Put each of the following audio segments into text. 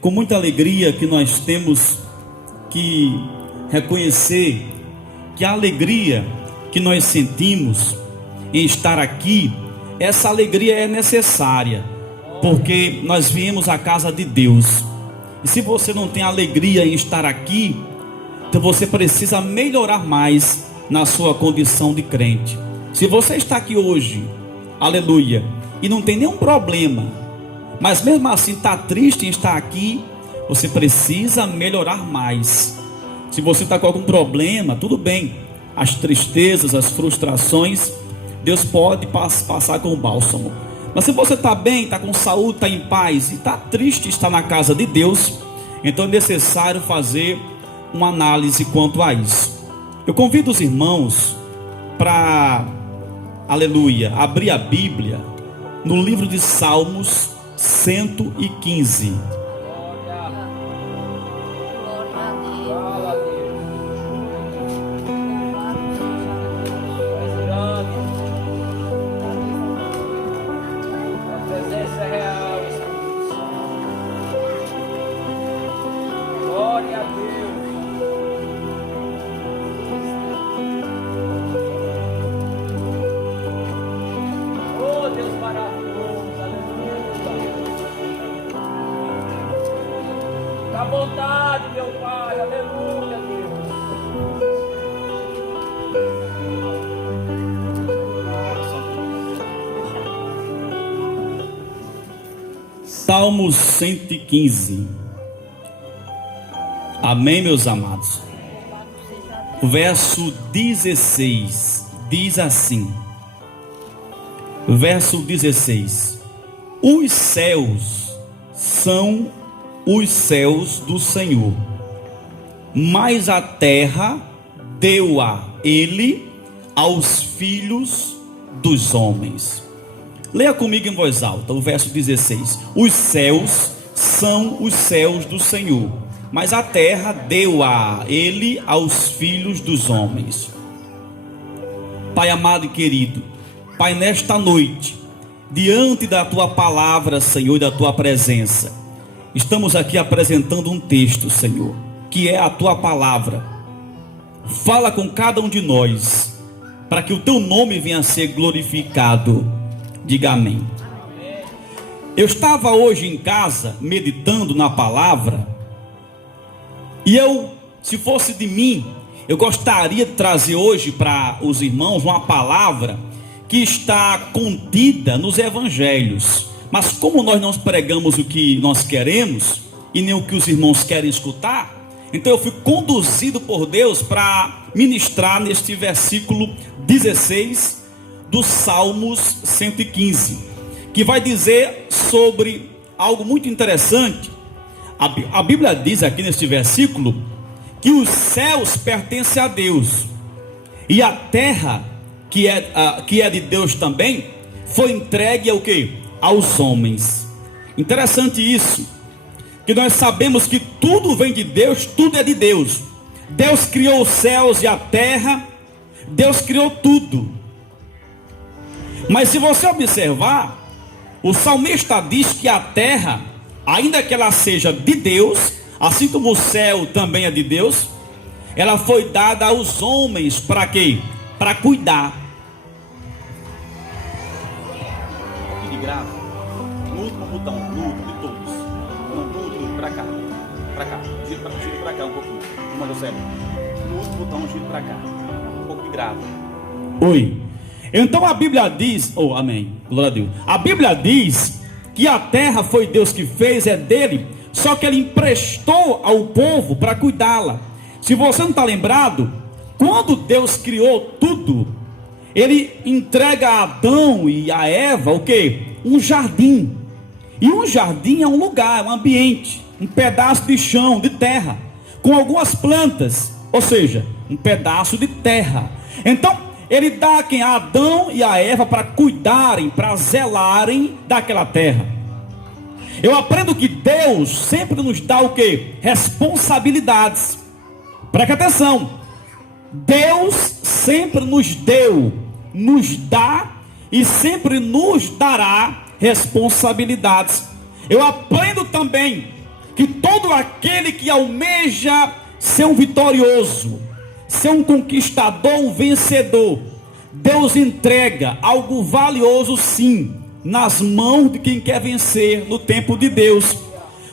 Com muita alegria que nós temos que reconhecer que a alegria que nós sentimos em estar aqui, essa alegria é necessária, porque nós viemos à casa de Deus. E se você não tem alegria em estar aqui, então você precisa melhorar mais na sua condição de crente. Se você está aqui hoje, aleluia, e não tem nenhum problema, mas mesmo assim está triste em estar aqui, você precisa melhorar mais. Se você está com algum problema, tudo bem, as tristezas, as frustrações, Deus pode passar com o bálsamo. Mas se você está bem, está com saúde, está em paz, e está triste, está na casa de Deus, então é necessário fazer uma análise quanto a isso. Eu convido os irmãos para, aleluia, abrir a Bíblia no livro de Salmos 115. À vontade, meu Pai, aleluia, Deus. Salmos 115. Amém, meus amados. O verso 16 diz assim: verso 16: os céus são os céus do Senhor, mas a terra deu-a ele aos filhos dos homens. Leia comigo em voz alta o verso 16: os céus são os céus do Senhor, mas a terra deu-a ele aos filhos dos homens. Pai amado e querido, Pai, nesta noite, diante da tua palavra, Senhor, e da tua presença, estamos aqui apresentando um texto, Senhor, que é a tua palavra. Fala com cada um de nós, para que o teu nome venha a ser glorificado. Diga amém. Eu estava hoje em casa, meditando na palavra, e se fosse de mim, eu gostaria de trazer hoje para os irmãos uma palavra que está contida nos evangelhos. Mas como nós não pregamos o que nós queremos e nem o que os irmãos querem escutar, então eu fui conduzido por Deus para ministrar neste versículo 16 do Salmos 115, que vai dizer sobre algo muito interessante. A Bíblia diz aqui neste versículo que os céus pertencem a Deus e a terra, que é de Deus também, foi entregue ao quê? Aos homens. Interessante isso, que nós sabemos que tudo vem de Deus, tudo é de Deus. Deus criou os céus e a terra, Deus criou tudo. Mas se você observar, o salmista diz que a terra, ainda que ela seja de Deus, assim como o céu também é de Deus, ela foi dada aos homens para quê? Para cuidar. De grave, no último botão, no último de todos. No último, para cá, giro para cá um pouquinho. Manda o céu. No último botão, giro para cá. Um pouco de grave. Oi. Então a Bíblia diz, amém, glória a Deus. A Bíblia diz que a terra foi Deus que fez, é dele, só que ele emprestou ao povo para cuidá-la. Se você não está lembrado, quando Deus criou tudo, ele entrega a Adão e a Eva o quê? Um jardim. E um jardim é um lugar, é um ambiente, um pedaço de chão, de terra, com algumas plantas, ou seja, um pedaço de terra. Então ele dá a Adão e a Eva para cuidarem, para zelarem daquela terra. Eu aprendo que Deus sempre nos dá o quê? Responsabilidades. Preste atenção. Deus sempre nos deu, nos dá e sempre nos dará responsabilidades. Eu aprendo também que todo aquele que almeja ser um vitorioso, ser um conquistador, um vencedor, Deus entrega algo valioso sim, nas mãos de quem quer vencer no tempo de Deus.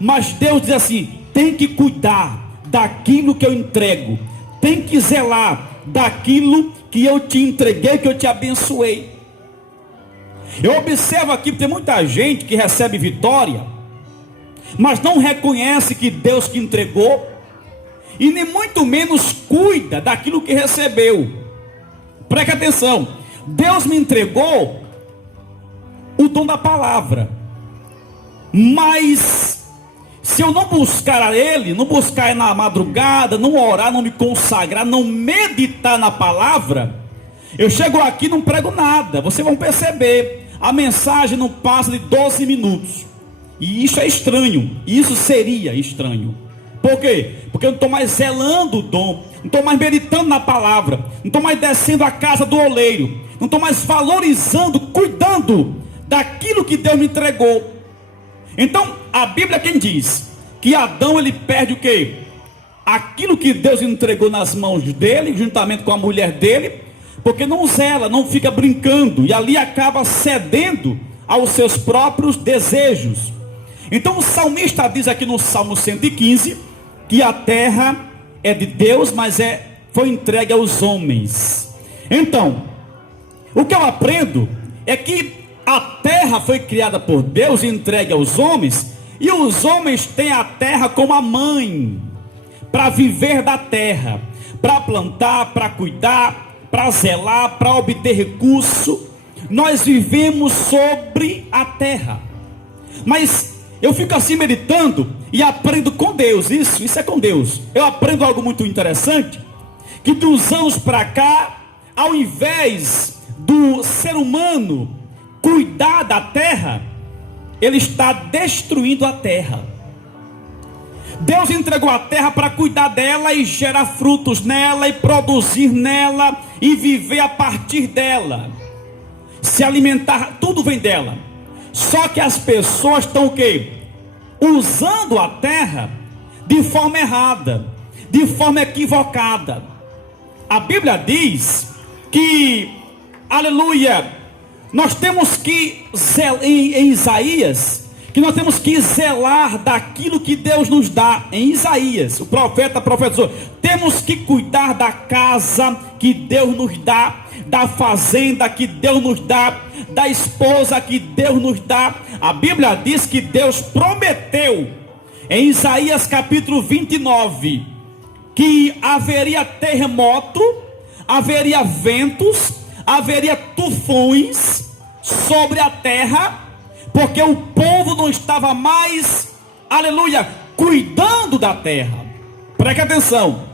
Mas Deus diz assim: tem que cuidar daquilo que eu entrego, tem que zelar daquilo que eu te entreguei, que eu te abençoei. Eu observo aqui que tem muita gente que recebe vitória, mas não reconhece que Deus que entregou, e nem muito menos cuida daquilo que recebeu. Preste atenção, Deus me entregou o dom da palavra, mas se eu não buscar a Ele, não buscar na madrugada, não orar, não me consagrar, não meditar na palavra, eu chego aqui e não prego nada. Vocês vão perceber, a mensagem não passa de 12 minutos, e isso é estranho, isso seria estranho. Por quê? Porque eu não estou mais zelando o dom, não estou mais meditando na palavra, não estou mais descendo a casa do oleiro, não estou mais valorizando, cuidando daquilo que Deus me entregou. Então, a Bíblia quem diz que Adão ele perde o quê? Aquilo que Deus entregou nas mãos dele, juntamente com a mulher dele, porque não zela, não fica brincando, e ali acaba cedendo aos seus próprios desejos. Então o salmista diz aqui no Salmo 115, que a terra é de Deus, mas foi entregue aos homens. Então, o que eu aprendo é que a terra foi criada por Deus e entregue aos homens, e os homens têm a terra como a mãe, para viver da terra, para plantar, para cuidar, para zelar, para obter recurso. Nós vivemos sobre a terra. Mas eu fico assim meditando e aprendo com Deus, isso é com Deus. Eu aprendo algo muito interessante, que dos anos para cá, ao invés do ser humano cuidar da terra, ele está destruindo a terra. Deus entregou a terra para cuidar dela e gerar frutos nela, e produzir nela, e viver a partir dela, se alimentar, tudo vem dela. Só que as pessoas estão o quê? Usando a terra de forma errada, de forma equivocada. A Bíblia diz que, aleluia, nós temos que em Isaías, que nós temos que zelar daquilo que Deus nos dá. Em Isaías, o profeta profetizou: temos que cuidar da casa que Deus nos dá, da fazenda que Deus nos dá, da esposa que Deus nos dá. A Bíblia diz que Deus prometeu em Isaías capítulo 29 que haveria terremoto, haveria ventos, haveria tufões sobre a terra, porque o povo não estava mais, aleluia, cuidando da terra. Preste atenção.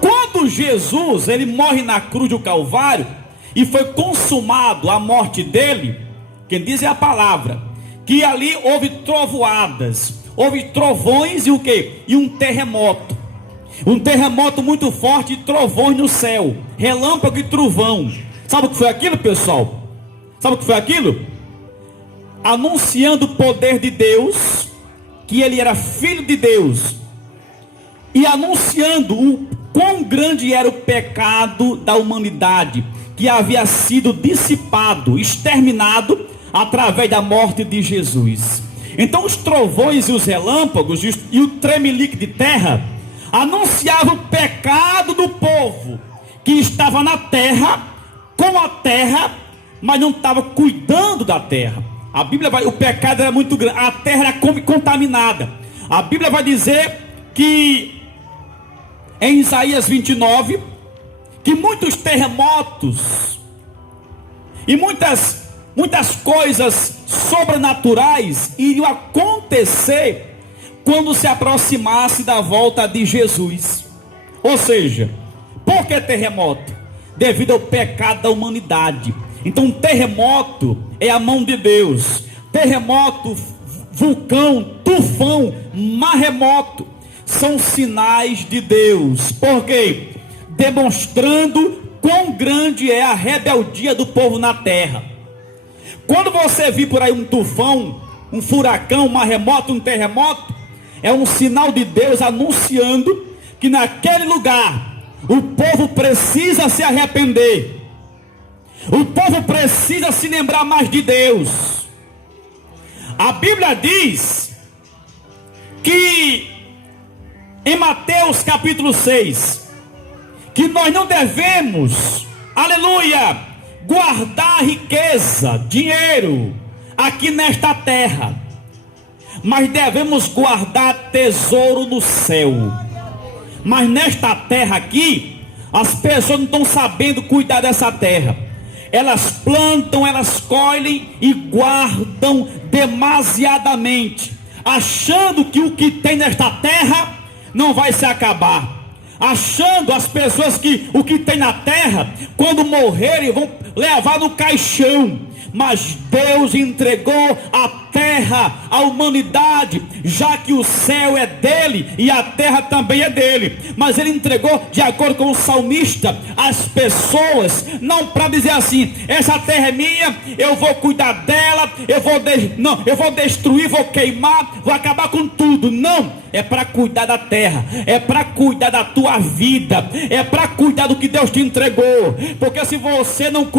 Quando Jesus ele morre na cruz do Calvário e foi consumado a morte dele, quem diz é a palavra, que ali houve trovoadas, houve trovões e o quê? E um terremoto muito forte, e trovões no céu, relâmpago e trovão. Sabe o que foi aquilo, pessoal? Sabe o que foi aquilo? Anunciando o poder de Deus, que ele era filho de Deus, e anunciando o quão grande era o pecado da humanidade, que havia sido dissipado, exterminado através da morte de Jesus. Então os trovões e os relâmpagos e o tremelique de terra anunciavam o pecado do povo que estava na terra, com a terra, mas não estava cuidando da terra. A Bíblia vai, o pecado era muito grande, a terra era contaminada. A Bíblia vai dizer que em Isaías 29, que muitos terremotos e muitas coisas sobrenaturais iriam acontecer quando se aproximasse da volta de Jesus. Ou seja, por que terremoto? Devido ao pecado da humanidade. Então terremoto é a mão de Deus. Terremoto, vulcão, tufão, maremoto são sinais de Deus. Por quê? Demonstrando quão grande é a rebeldia do povo na terra. Quando você vir por aí um tufão, um furacão, um maremoto, um terremoto, é um sinal de Deus anunciando que naquele lugar o povo precisa se arrepender, o povo precisa se lembrar mais de Deus. A Bíblia diz que em Mateus capítulo 6, que nós não devemos, aleluia, guardar riqueza, dinheiro aqui nesta terra, mas devemos guardar tesouro no céu. Mas nesta terra aqui, as pessoas não estão sabendo cuidar dessa terra. Elas plantam, elas colhem e guardam demasiadamente, achando que o que tem nesta terra não vai se acabar. Achando as pessoas que o que tem na terra, quando morrerem, vão levar no caixão. Mas Deus entregou a terra à humanidade, já que o céu é dele e a terra também é dele. Mas ele entregou, de acordo com o salmista, as pessoas, não para dizer assim: essa terra é minha, eu vou cuidar dela, eu vou destruir, vou queimar, vou acabar com tudo. Não, é para cuidar da terra, é para cuidar da tua vida, é para cuidar do que Deus te entregou. Porque se você não cuidar